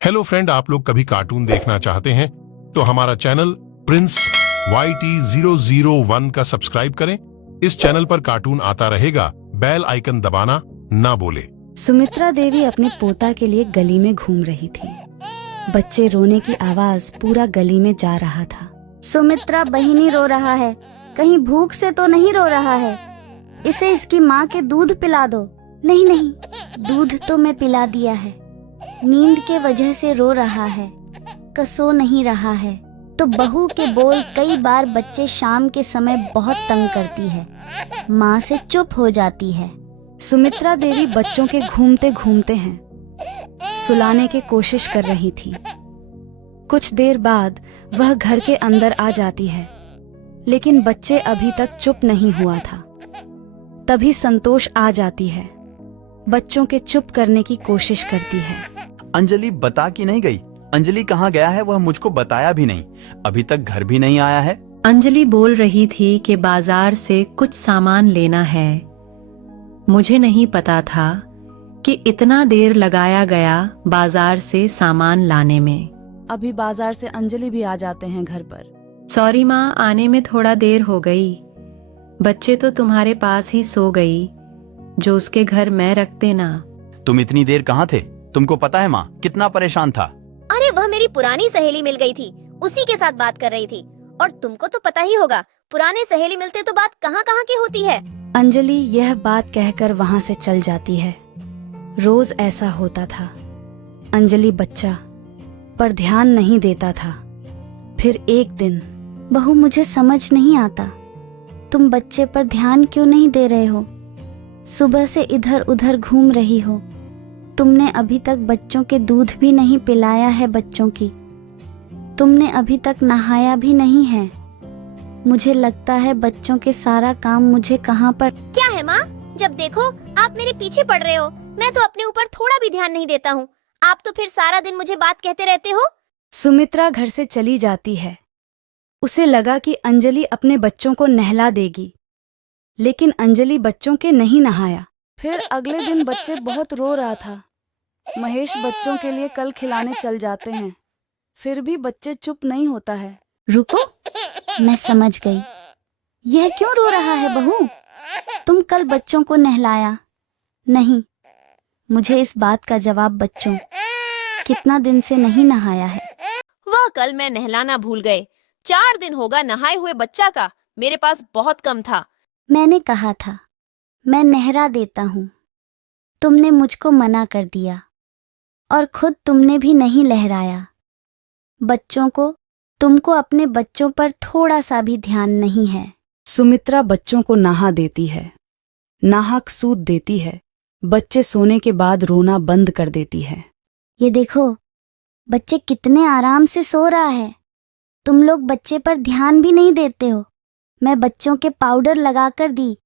Hello friend, आप लोग कभी कार्टून देखना चाहते हैं तो हमारा चैनल प्रिंस YT001 का सब्सक्राइब करें। इस चैनल पर कार्टून आता रहेगा, बेल आइकन दबाना ना भूलें। सुमित्रा देवी अपने पोता के लिए गली में घूम रही थी। बच्चे रोने की आवाज पूरा गली में जा रहा था। सुमित्रा बहिनी रो रहा है, कहीं भूख से तो नहीं रो रहा है। इसे इसकी माँ के दूध पिला दो। नहीं नहीं, दूध तो मैं पिला दिया है। नींद के वजह से रो रहा है, कसो नहीं रहा है। तो बहू के बोल कई बार बच्चे शाम के समय बहुत तंग करती है, माँ से चुप हो जाती है। सुमित्रा देवी बच्चों के घूमते घूमते हैं सुलाने की कोशिश कर रही थी। कुछ देर बाद वह घर के अंदर आ जाती है, लेकिन बच्चे अभी तक चुप नहीं हुआ था। तभी संतोष आ जाती है, बच्चों के चुप करने की कोशिश करती है। अंजलि बता कि नहीं गई। अंजलि कहाँ गया है, वह मुझको बताया भी नहीं। अभी तक घर भी नहीं आया है। अंजलि बोल रही थी कि बाजार से कुछ सामान लेना है। मुझे नहीं पता था कि इतना देर लगाया गया बाजार से सामान लाने में। अभी बाजार से अंजलि भी आ जाते हैं घर पर। सॉरी माँ, आने में थोड़ा देर हो गई। बच्चे तो तुम्हारे पास ही सो गई, जो उसके घर मैं रखते ना। तुम इतनी देर कहाँ थे? तुमको पता है माँ कितना परेशान था। अरे वह मेरी पुरानी सहेली मिल गई थी, उसी के साथ बात कर रही थी। और तुमको तो पता ही होगा, पुराने सहेली मिलते तो बात कहाँ कहाँ की होती है। अंजलि यह बात कहकर वहां से चल जाती है। रोज ऐसा होता था। अंजलि बच्चा पर ध्यान नहीं देता था। फिर एक दिन, बहू मुझे समझ नहीं आता, तुम बच्चे पर ध्यान क्यों नहीं दे रहे हो? सुबह से इधर उधर घूम रही हो। तुमने अभी तक बच्चों के दूध भी नहीं पिलाया है। बच्चों की तुमने अभी तक नहाया भी नहीं है। मुझे लगता है बच्चों के सारा काम मुझे कहाँ पर। क्या है माँ, जब देखो आप मेरे पीछे पड़ रहे हो। मैं तो अपने ऊपर थोड़ा भी ध्यान नहीं देता हूँ, आप तो फिर सारा दिन मुझे बात कहते रहते हो। सुमित्रा घर से चली जाती है। उसे लगा कि अंजलि अपने बच्चों को नहला देगी, लेकिन अंजलि बच्चों के नहीं नहाया। फिर अगले दिन बच्चे बहुत रो रहा था। महेश बच्चों के लिए कल खिलाने चल जाते हैं, फिर भी बच्चे चुप नहीं होता है। रुको, मैं समझ गई। यह क्यों रो रहा है बहू? तुम कल बच्चों को नहलाया नहीं। मुझे इस बात का जवाब बच्चों कितना दिन से नहीं नहाया है। वह कल मैं नहलाना भूल गए। 4 दिन होगा नहाए हुए बच्चा का, मेरे पास बहुत कम था। मैंने कहा था मैं नहरा देता हूँ, तुमने मुझको मना कर दिया और खुद तुमने भी नहीं लहराया। बच्चों को, तुमको अपने बच्चों पर थोड़ा सा भी ध्यान नहीं है। सुमित्रा बच्चों को नहा देती है, नाहक सूद देती है। बच्चे सोने के बाद रोना बंद कर देती है। ये देखो, बच्चे कितने आराम से सो रहा है। तुम लोग बच्चे पर ध्यान भी नहीं देते हो। मैं बच्चों के पाउडर लगाकर दी,